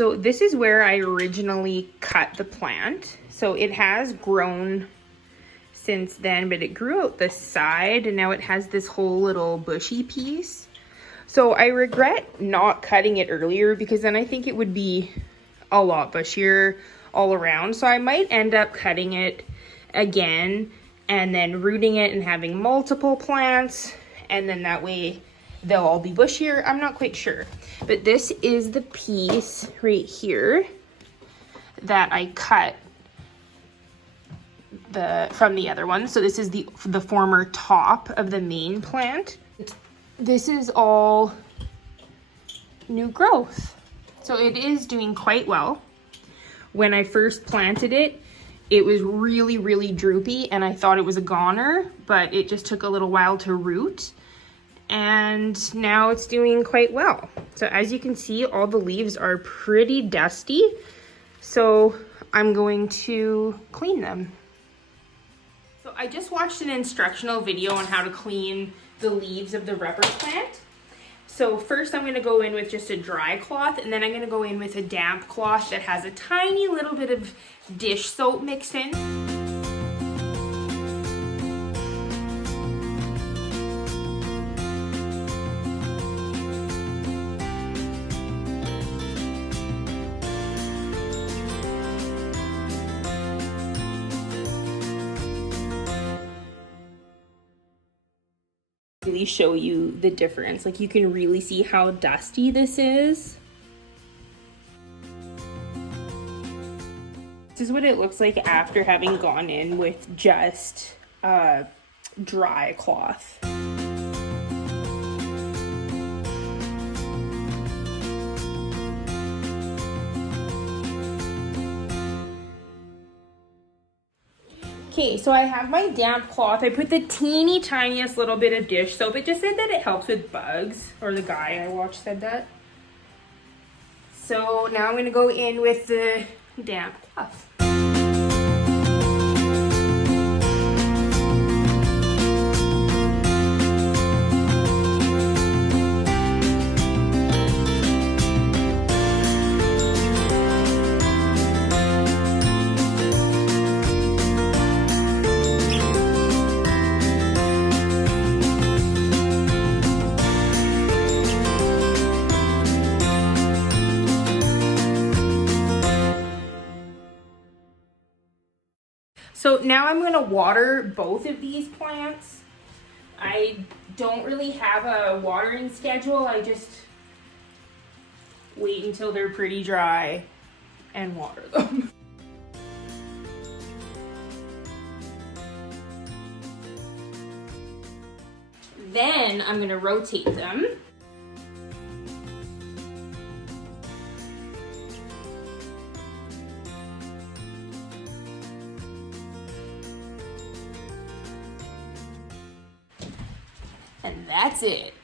So this is where I originally cut the plant. So it has grown since then, but it grew out the side and now it has this whole little bushy piece. So I regret not cutting it earlier because then I think it would be a lot bushier all around. So I might end up cutting it again and then rooting it and having multiple plants, and then that way they'll all be bushier. I'm not quite sure. But this is the piece right here that I cut from the other one. So this is the former top of the main plant. This is all new growth. So it is doing quite well. When I first planted it, it was really, really droopy and I thought it was a goner, but it just took a little while to root. And now it's doing quite well. So as you can see, all the leaves are pretty dusty. So I'm going to clean them. So I just watched an instructional video on how to clean the leaves of the rubber plant. So first I'm gonna go in with just a dry cloth, and then I'm gonna go in with a damp cloth that has a tiny little bit of dish soap mixed in. Really show you the difference. Like, you can really see how dusty this is. This is what it looks like after having gone in with just a dry cloth. Okay, so I have my damp cloth. I put the teeny tiniest little bit of dish soap. It just said that it helps with bugs, or the guy I watched said that. So now I'm gonna go in with the damp cloth. So now I'm gonna water both of these plants. I don't really have a watering schedule. I just wait until they're pretty dry and water them. Then I'm gonna rotate them. And that's it.